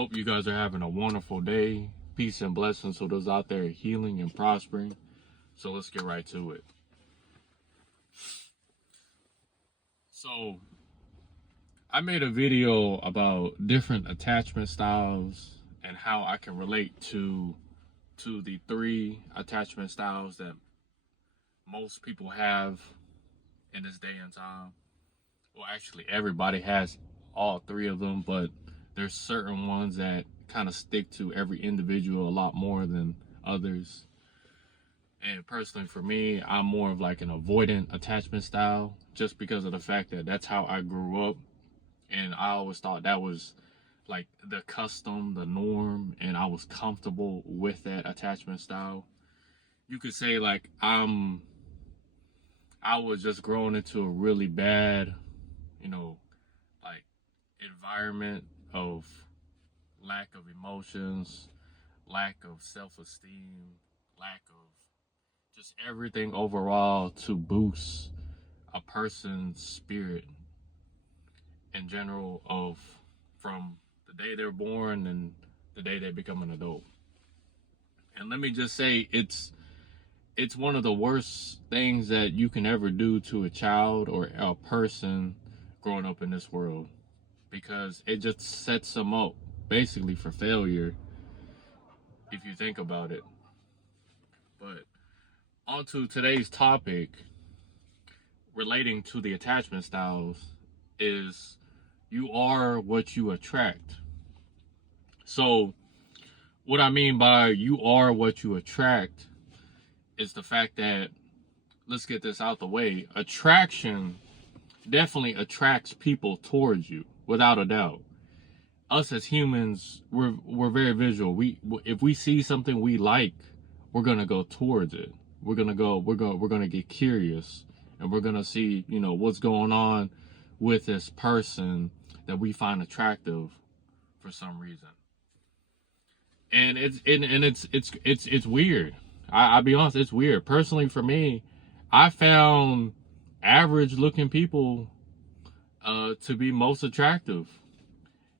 Hope you guys are having a wonderful day. Peace and blessings to those out there healing and prospering. So let's get right to it. So I made a video about different attachment styles and how I can relate to the 3 attachment styles that most people have in this day and time. Well, actually everybody has all 3 of them, but there's certain ones that kind of stick to every individual a lot more than others. And personally for me, I'm more of like an avoidant attachment style, just because of the fact that that's how I grew up. And I always thought that was like the custom, the norm, and I was comfortable with that attachment style. You could say like I was just growing into a really bad, like environment of lack of emotions, lack of self-esteem, lack of just everything overall to boost a person's spirit in general, of from the day they're born and the day they become an adult. And let me just say, it's one of the worst things that you can ever do to a child or a person growing up in this world, because it just sets them up basically for failure if you think about it. But on to today's topic relating to the attachment styles is you are what you attract. So what I mean by you are what you attract is the fact that, let's get this out the way, attraction definitely attracts people towards you, without a doubt. Us as humans, we're very visual. If we see something we like, we're gonna go towards it. We're gonna get curious, and we're gonna see, what's going on with this person that we find attractive for some reason. And it's weird. I'll be honest, it's weird. Personally, for me, I found average looking people to be most attractive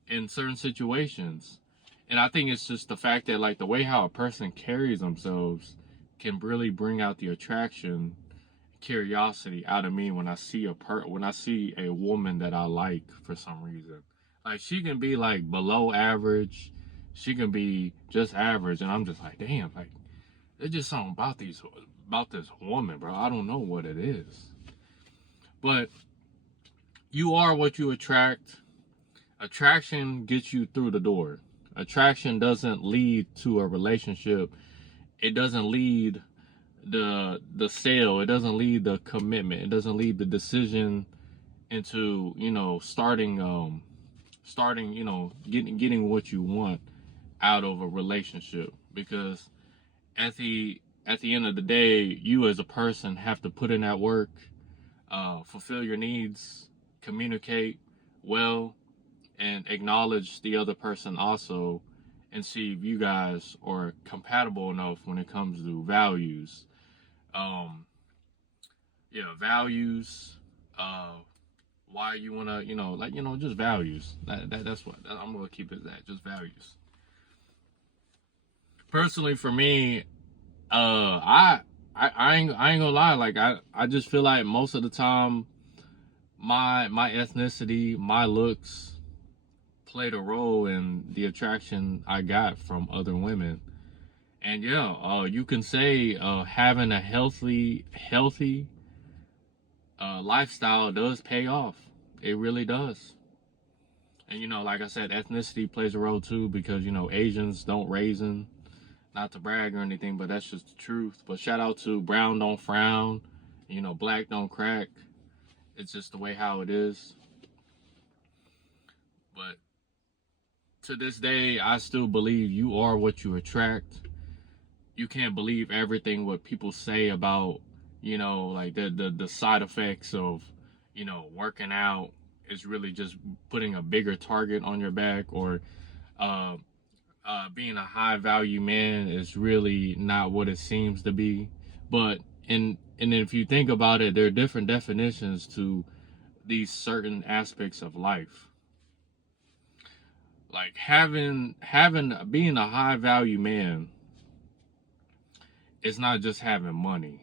in certain situations. And I think it's just the fact that, like, the way how a person carries themselves can really bring out the attraction, curiosity out of me when I see a woman that I like for some reason. Like, she can be like below average, she can be just average, and I'm just like, damn, like, there's just something about this woman, bro. I don't know what it is. But you are what you attract. Attraction gets you through the door. Attraction doesn't lead to a relationship. It doesn't lead the sale. It doesn't lead the commitment. It doesn't lead the decision into, starting, getting what you want out of a relationship. Because at the end of the day, you as a person have to put in that work, fulfill your needs, communicate well, and acknowledge the other person also, and see if you guys are compatible enough when it comes to values. Values, why you wanna, just values. That's what I'm gonna keep it at, just values. Personally, for me, I ain't gonna lie. Like, I just feel like most of the time, my ethnicity, my looks played a role in the attraction I got from other women. And you can say having a healthy lifestyle does pay off. It really does. And like I said, ethnicity plays a role too, because Asians don't raisin. Not to brag or anything, but that's just the truth. But shout out to brown don't frown, black don't crack. It's just the way how it is. But to this day, I still believe you are what you attract. You can't believe everything what people say about, like the side effects of, working out is really just putting a bigger target on your back, or being a high value man is really not what it seems to be. But and if you think about it, there are different definitions to these certain aspects of life. Like being a high value man, it's not just having money.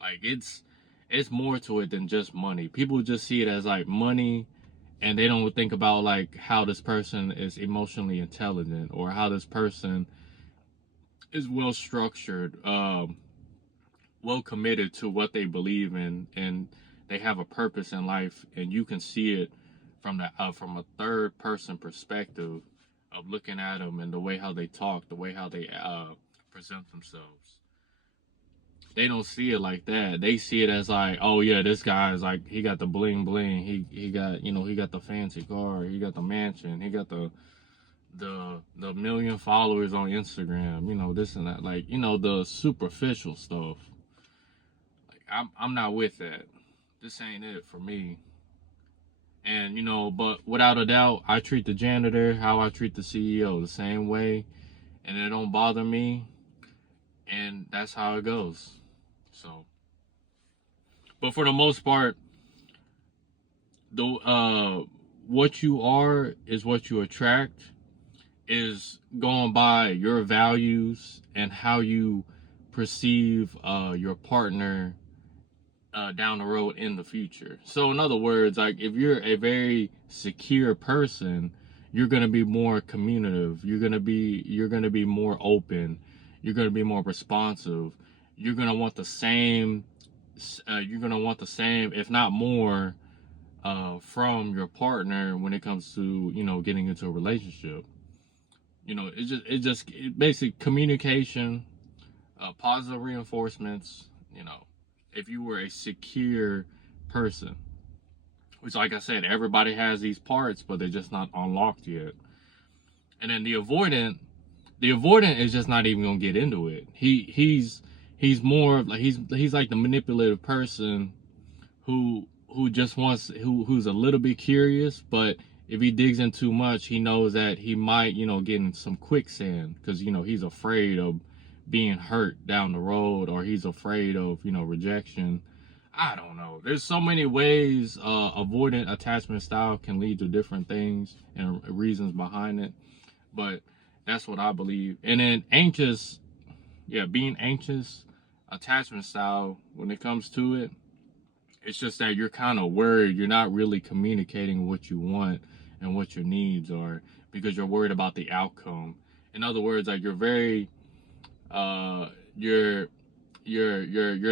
Like it's more to it than just money. People just see it as like money, and they don't think about like how this person is emotionally intelligent, or how this person is well structured, well committed to what they believe in, and they have a purpose in life, and you can see it from a third person perspective of looking at them and the way how they talk, the way how they present themselves. They don't see it like that. They see it as like, oh yeah, this guy is like, he got the bling bling. He got, he got the fancy car. He got the mansion. He got the million followers on Instagram. This and that. Like, the superficial stuff. Like, I'm not with that. This ain't it for me. And but without a doubt, I treat the janitor how I treat the CEO, the same way, and it don't bother me. And that's how it goes. So, but for the most part, the what you are is what you attract, is going by your values and how you perceive your partner down the road in the future. So in other words, like if you're a very secure person, you're gonna be more communicative. You're gonna be more open. You're gonna be more responsive. You're gonna want the same. You're gonna want the same, if not more, from your partner when it comes to getting into a relationship. It basic communication, positive reinforcements. If you were a secure person, which, like I said, everybody has these parts, but they're just not unlocked yet. And then the avoidant is just not even gonna get into it. He's more like he's like the manipulative person who just wants who's a little bit curious, but if he digs in too much, he knows that he might get in some quicksand, because he's afraid of being hurt down the road, or he's afraid of rejection. I don't know. There's so many ways avoidant attachment style can lead to different things and reasons behind it, but that's what I believe. And then being anxious attachment style, when it comes to it, it's just that you're kind of worried. You're not really communicating what you want and what your needs are, because you're worried about the outcome. In other words, like you're very you're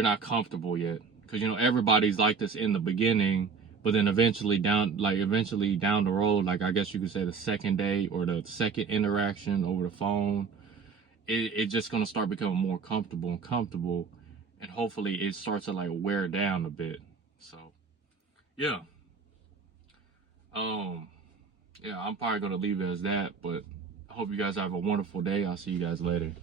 not comfortable yet, because everybody's like this in the beginning, but then eventually down the road, like I guess you could say the second date or the second interaction over the phone, it's just gonna start becoming more comfortable, and hopefully it starts to like wear down a bit. So yeah, I'm probably gonna leave it as that, but I hope you guys have a wonderful day. I'll see you guys later.